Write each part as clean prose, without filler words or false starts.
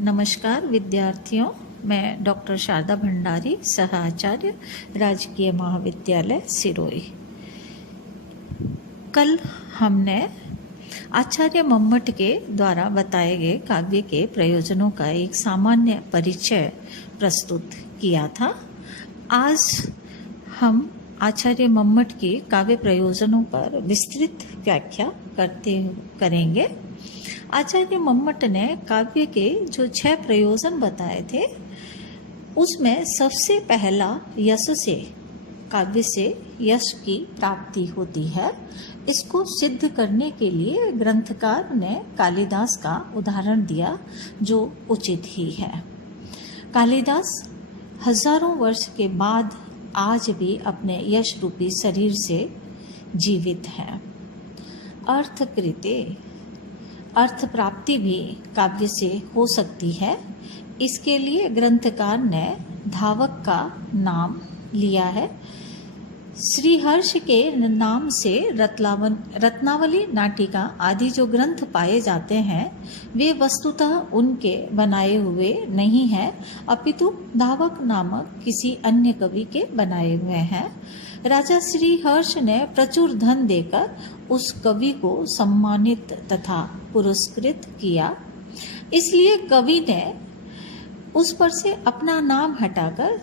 नमस्कार विद्यार्थियों, मैं डॉक्टर शारदा भंडारी, सह आचार्य, राजकीय महाविद्यालय सिरोही। कल हमने आचार्य मम्मट के द्वारा बताए गए काव्य के प्रयोजनों का एक सामान्य परिचय प्रस्तुत किया था। आज हम आचार्य मम्मट के काव्य प्रयोजनों पर विस्तृत व्याख्या करेंगे। आचार्य मम्मट ने काव्य के जो 6 प्रयोजन बताए थे, उसमें सबसे पहला यश से, काव्य से यश की प्राप्ति होती है। इसको सिद्ध करने के लिए ग्रंथकार ने कालिदास का उदाहरण दिया, जो उचित ही है। कालिदास हजारों वर्ष के बाद आज भी अपने यश रूपी शरीर से जीवित हैं। अर्थ प्राप्ति भी काव्य से हो सकती है। इसके लिए ग्रंथकार ने धावक का नाम लिया है। श्रीहर्ष के नाम से रत्नावली, नाटिका आदि जो ग्रंथ पाए जाते हैं, वे वस्तुतः उनके बनाए हुए नहीं हैं, अपितु धावक नामक किसी अन्य कवि के बनाए हुए हैं। राजा श्रीहर्ष ने प्रचुर धन देकर उस कवि को सम्मानित तथा पुरस्कृत किया। इसलिए कवि ने उस पर से अपना नाम हटाकर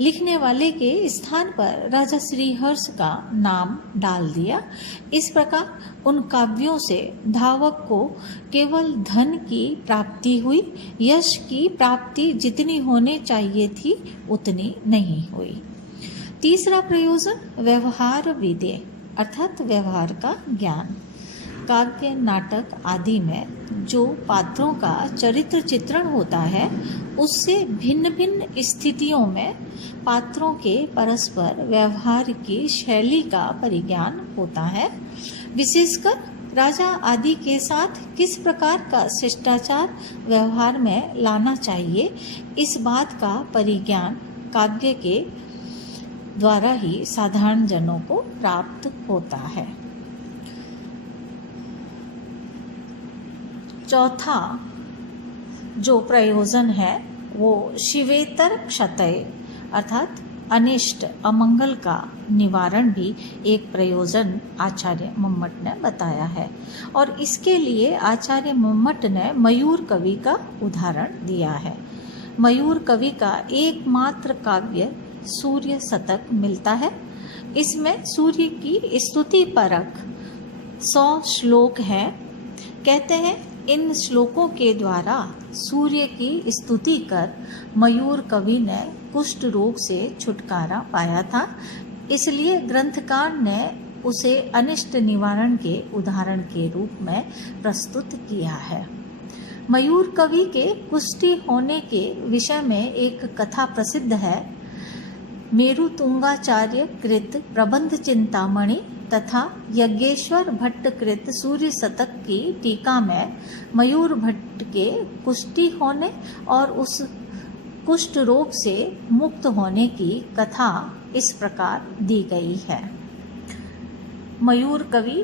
लिखने वाले के स्थान पर राजा श्रीहर्ष का नाम डाल दिया। इस प्रकार उन काव्यों से धावक को केवल धन की प्राप्ति हुई, यश की प्राप्ति जितनी होने चाहिए थी उतनी नहीं हुई। तीसरा प्रयोजन व्यवहार विधेय अर्थात व्यवहार का ज्ञान। काव्य, नाटक आदि में जो पात्रों का चरित्र चित्रण होता है, उससे भिन्न भिन्न स्थितियों में पात्रों के परस्पर व्यवहार की शैली का परिज्ञान होता है। विशेषकर राजा आदि के साथ किस प्रकार का शिष्टाचार व्यवहार में लाना चाहिए, इस बात का परिज्ञान काव्य के द्वारा ही साधारण जनों को प्राप्त होता है। चौथा जो प्रयोजन है वो शिवेतर क्षतय अर्थात अनिष्ट अमंगल का निवारण भी एक प्रयोजन आचार्य मम्मट ने बताया है। और इसके लिए आचार्य मम्मट ने मयूर कवि का उदाहरण दिया है। मयूर कवि का एकमात्र काव्य सूर्य शतक मिलता है। इसमें सूर्य की स्तुति परक 100 श्लोक हैं। कहते हैं इन श्लोकों के द्वारा सूर्य की स्तुति कर मयूर कवि ने कुष्ठ रोग से छुटकारा पाया था। इसलिए ग्रंथकार ने उसे अनिष्ट निवारण के उदाहरण के रूप में प्रस्तुत किया है। मयूर कवि के कुष्ठी होने के विषय में एक कथा प्रसिद्ध है। मेरु तुंगाचार्य कृत प्रबंध चिंतामणि तथा यज्ञेश्वर भट्ट कृत सूर्य शतक की टीका में मयूर भट्ट के कुष्ठी होने और उस कुष्ठ रोग से मुक्त होने की कथा इस प्रकार दी गई है। मयूर कवि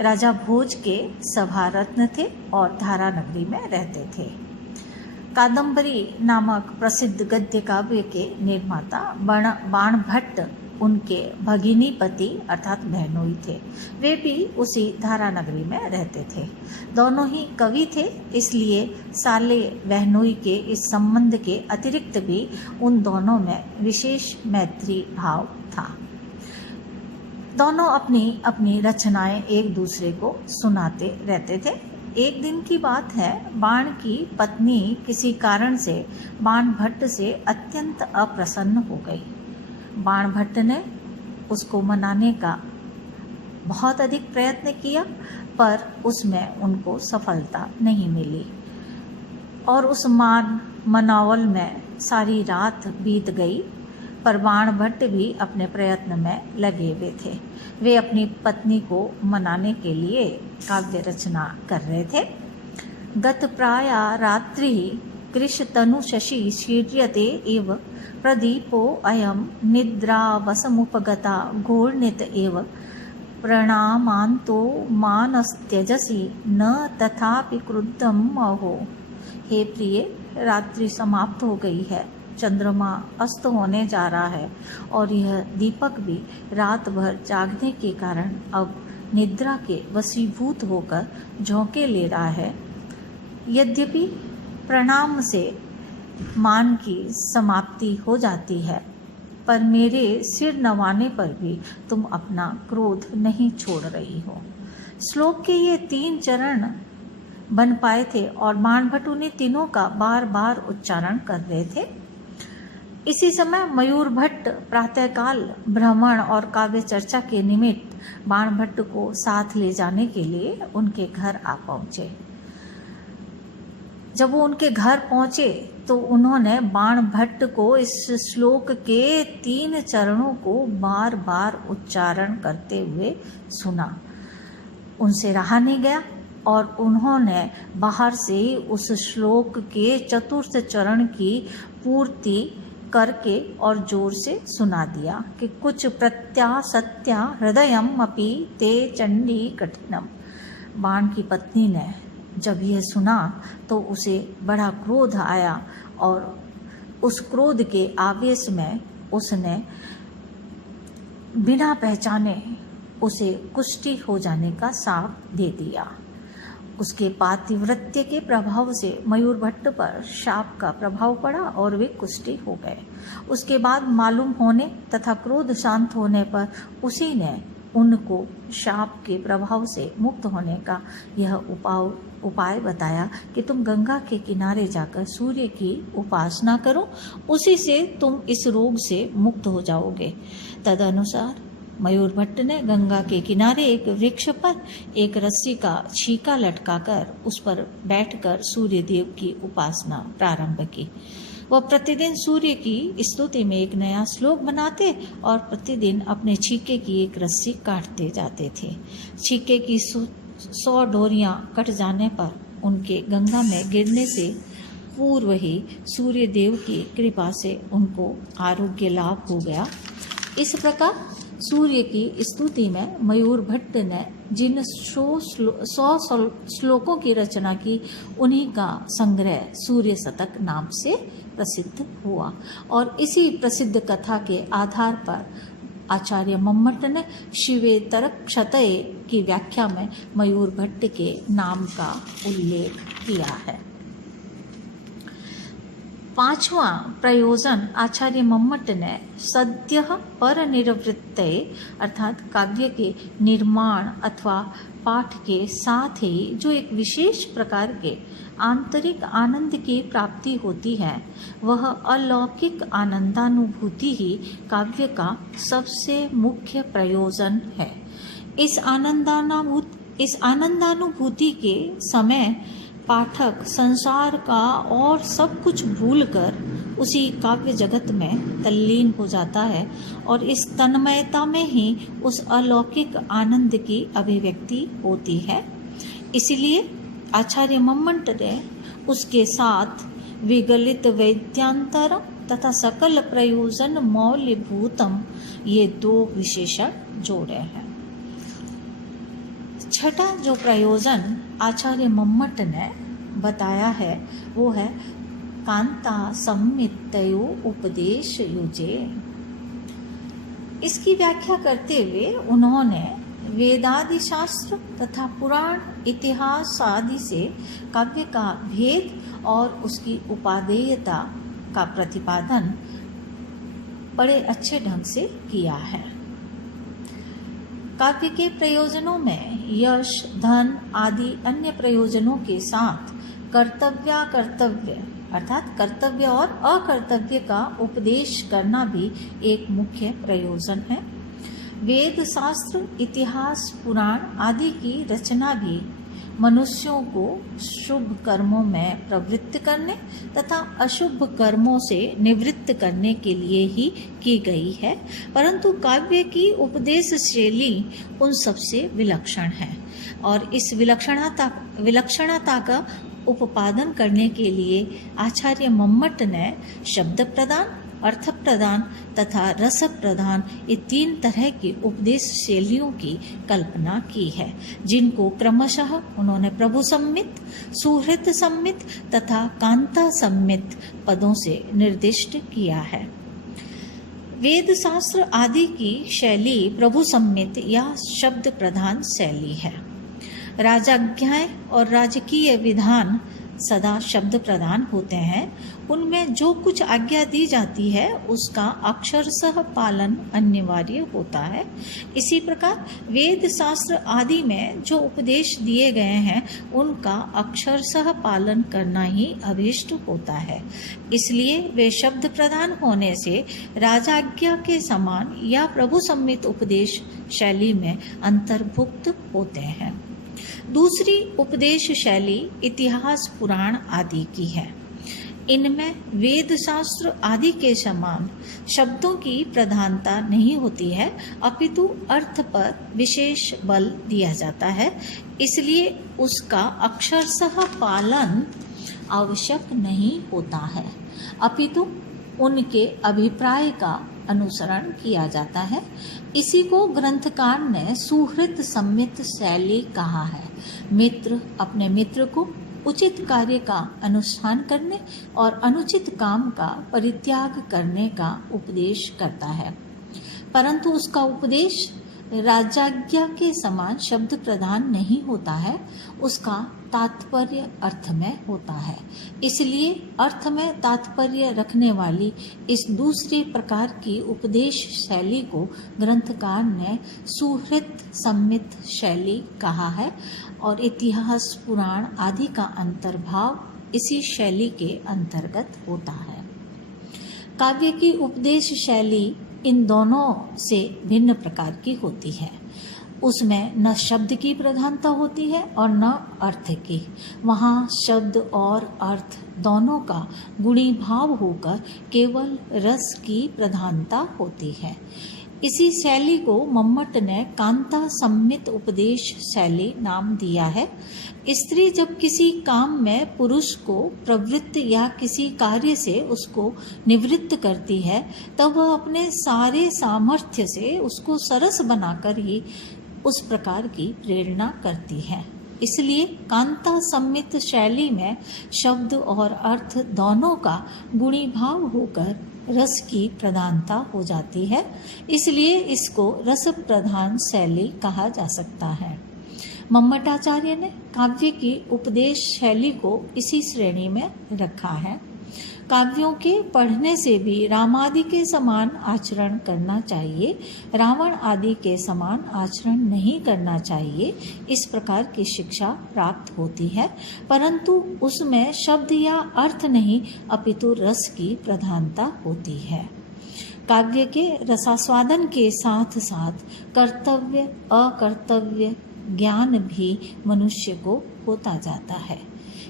राजा भोज के सभारत्न थे और धारा नगरी में रहते थे। कादंबरी नामक प्रसिद्ध गद्य काव्य के निर्माता बाण भट्ट उनके भगिनीपति अर्थात बहनोई थे। वे भी उसी धारा नगरी में रहते थे। दोनों ही कवि थे, इसलिए साले बहनोई के इस संबंध के अतिरिक्त भी उन दोनों में विशेष मैत्री भाव था। दोनों अपनी अपनी रचनाएं एक दूसरे को सुनाते रहते थे। एक दिन की बात है, बाण की पत्नी किसी कारण से बाण भट्ट से अत्यंत अप्रसन्न हो गई। बाण भट्ट ने उसको मनाने का बहुत अधिक प्रयत्न किया, पर उसमें उनको सफलता नहीं मिली और उस मनावल में सारी रात बीत गई। पर बाण भट्ट भी अपने प्रयत्न में लगे हुए थे। वे अपनी पत्नी को मनाने के लिए काव्य रचना कर रहे थे। गत प्राया रात्रि कृश तनु शशि शीर्यते इव प्रदीपो अयम निद्रावसमुपगता घोर्णित एव प्रणामान्तो मानस्त्यजसि न तथापि क्रुद्धम अहो हे प्रिय, रात्रि समाप्त हो गई है, चंद्रमा अस्त होने जा रहा है और यह दीपक भी रात भर जागने के कारण अब निद्रा के वशीभूत होकर झोंके ले रहा है। यद्यपि प्रणाम से मान की समाप्ति हो जाती है, पर मेरे सिर नवाने पर भी तुम अपना क्रोध नहीं छोड़ रही हो। श्लोक के ये 3 चरण बन पाए थे और बाणभट्ट उन्हें तीनों का बार बार उच्चारण कर रहे थे। इसी समय मयूर भट्ट प्रातःकाल भ्रमण और काव्य चर्चा के निमित्त बाणभट्ट को साथ ले जाने के लिए उनके घर आ पहुँचे। जब वो उनके घर पहुँचे तो उन्होंने बाणभट्ट को इस श्लोक के 3 चरणों को बार बार उच्चारण करते हुए सुना। उनसे रहा नहीं गया और उन्होंने बाहर से ही उस श्लोक के 4th चरण की पूर्ति करके और जोर से सुना दिया कि कुछ प्रत्यासत्या हृदयम अपि ते चंडी कठिनम। बाण की पत्नी ने जब यह सुना तो उसे बड़ा क्रोध आया और उस क्रोध के आवेश में उसने बिना पहचाने उसे कुष्ठी हो जाने का शाप दे दिया। उसके पातिव्रत्य के प्रभाव से मयूर भट्ट पर शाप का प्रभाव पड़ा और वे कुष्ठी हो गए। उसके बाद मालूम होने तथा क्रोध शांत होने पर उसी ने उनको शाप के प्रभाव से मुक्त होने का यह उपाय बताया कि तुम गंगा के किनारे जाकर सूर्य की उपासना करो, उसी से तुम इस रोग से मुक्त हो जाओगे। तदनुसार मयूर भट्ट ने गंगा के किनारे एक वृक्ष पर एक रस्सी का छीका लटकाकर उस पर बैठकर सूर्य देव की उपासना प्रारंभ की। वह प्रतिदिन सूर्य की स्तुति में एक नया श्लोक बनाते और प्रतिदिन अपने छीके की एक रस्सी काटते जाते थे। छीके की 100 डोरियां कट जाने पर उनके गंगा में गिरने से पूर्व ही सूर्य देव की कृपा से उनको आरोग्य लाभ हो गया। इस प्रकार सूर्य की स्तुति में मयूर भट्ट ने जिन 100 श्लोकों की रचना की, उन्हीं का संग्रह सूर्य शतक नाम से प्रसिद्ध हुआ और इसी प्रसिद्ध कथा के आधार पर आचार्य मम्मट ने शिवेतरक्षतये की व्याख्या में मयूर भट्ट के नाम का उल्लेख किया है। 5वां प्रयोजन आचार्य मम्मट ने सद्य परनिर्वृत्तये अर्थात काव्य के निर्माण अथवा पाठ के साथ ही जो एक विशेष प्रकार के आंतरिक आनंद की प्राप्ति होती है, वह अलौकिक आनंदानुभूति ही काव्य का सबसे मुख्य प्रयोजन है। इस आनंदानुभूति के समय पाठक संसार का और सब कुछ भूलकर उसी काव्य जगत में तल्लीन हो जाता है और इस तन्मयता में ही उस अलौकिक आनंद की अभिव्यक्ति होती है। इसलिए आचार्य मम्मट ने उसके साथ विगलित वेद्यांतर तथा सकल प्रयोजन मौल्यभूतम ये 2 विशेषण जोड़े हैं। छठा जो प्रयोजन आचार्य मम्मट ने बताया है वो है कांता सम्मितयो उपदेश युजे। इसकी व्याख्या करते हुए उन्होंने वेदादि शास्त्र तथा पुराण इतिहास आदि से काव्य का भेद और उसकी उपादेयता का प्रतिपादन बड़े अच्छे ढंग से किया है। काव्य के प्रयोजनों में यश, धन आदि अन्य प्रयोजनों के साथ कर्तव्य अर्थात कर्तव्य और अकर्तव्य का उपदेश करना भी एक मुख्य प्रयोजन है। वेद, शास्त्र, इतिहास, पुराण आदि की रचना भी मनुष्यों को शुभ कर्मों में प्रवृत्त करने तथा अशुभ कर्मों से निवृत्त करने के लिए ही की गई है, परंतु काव्य की उपदेश शैली उन सबसे विलक्षण है और इस विलक्षणता का उपादन करने के लिए आचार्य मम्मट ने शब्द प्रदान अर्थ प्रधान तथा रस प्रधान, ये 3 तरह की उपदेश शैलियों की कल्पना की है, जिनको क्रमशः उन्होंने प्रभु सम्मित, सुहृद सम्मित तथा कांता सम्मित पदों से निर्दिष्ट किया है। वेद शास्त्र आदि की शैली प्रभु सम्मित या शब्द प्रधान शैली है। राजाज्ञाएं और राजकीय विधान सदा शब्द प्रधान होते हैं। उनमें जो कुछ आज्ञा दी जाती है उसका अक्षरशः पालन अनिवार्य होता है। इसी प्रकार वेद शास्त्र आदि में जो उपदेश दिए गए हैं उनका अक्षरशः पालन करना ही अभीष्ट होता है। इसलिए वे शब्द प्रधान होने से राजाज्ञा के समान या प्रभु सम्मित उपदेश शैली में अंतर्भुक्त होते हैं। दूसरी उपदेश शैली इतिहास पुराण आदि की है। इनमें वेद शास्त्र आदि के समान शब्दों की प्रधानता नहीं होती है, अपितु अर्थ पर विशेष बल दिया जाता है। इसलिए उसका अक्षरशः पालन आवश्यक नहीं होता है, अपितु उनके अभिप्राय का अनुसरण किया जाता है। इसी को ग्रंथकार ने सुहृद सम्मित शैली कहा है। मित्र अपने मित्र को उचित कार्य का अनुष्ठान करने और अनुचित काम का परित्याग करने का उपदेश करता है, परंतु उसका उपदेश राजाज्ञा के समान शब्द प्रधान नहीं होता है, उसका तात्पर्य अर्थ में होता है। इसलिए अर्थ में तात्पर्य रखने वाली इस दूसरे प्रकार की उपदेश शैली को ग्रंथकार ने सुहृद सम्मित शैली कहा है और इतिहास पुराण आदि का अंतर्भाव इसी शैली के अंतर्गत होता है। काव्य की उपदेश शैली इन दोनों से भिन्न प्रकार की होती है। उसमें न शब्द की प्रधानता होती है और न अर्थ की। वहाँ शब्द और अर्थ दोनों का गुणी भाव होकर केवल रस की प्रधानता होती है। इसी शैली को मम्मट ने कांता सम्मित उपदेश शैली नाम दिया है। स्त्री जब किसी काम में पुरुष को प्रवृत्त या किसी कार्य से उसको निवृत्त करती है, तब वह अपने सारे सामर्थ्य से उसको सरस बनाकर ही उस प्रकार की प्रेरणा करती है। इसलिए कांता सम्मित शैली में शब्द और अर्थ दोनों का गुणी भाव होकर रस की प्रधानता हो जाती है। इसलिए इसको रस प्रधान शैली कहा जा सकता है। मम्मटाचार्य ने काव्य की उपदेश शैली को इसी श्रेणी में रखा है। काव्यों के पढ़ने से भी राम आदि के समान आचरण करना चाहिए, रावण आदि के समान आचरण नहीं करना चाहिए, इस प्रकार की शिक्षा प्राप्त होती है। परंतु उसमें शब्द या अर्थ नहीं अपितु रस की प्रधानता होती है। काव्य के रसास्वादन के साथ साथ कर्तव्य अकर्तव्य ज्ञान भी मनुष्य को होता जाता है।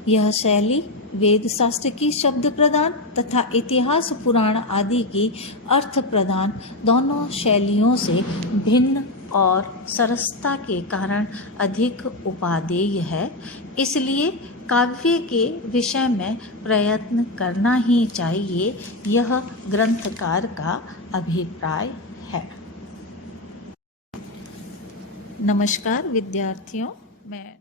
यह शैली वेद शास्त्र की शब्द प्रदान तथा इतिहास पुराण आदि की अर्थ प्रदान दोनों शैलियों से भिन्न और सरसता के कारण अधिक उपादेय है। इसलिए काव्य के विषय में प्रयत्न करना ही चाहिए, यह ग्रंथकार का अभिप्राय है। नमस्कार विद्यार्थियों, मैं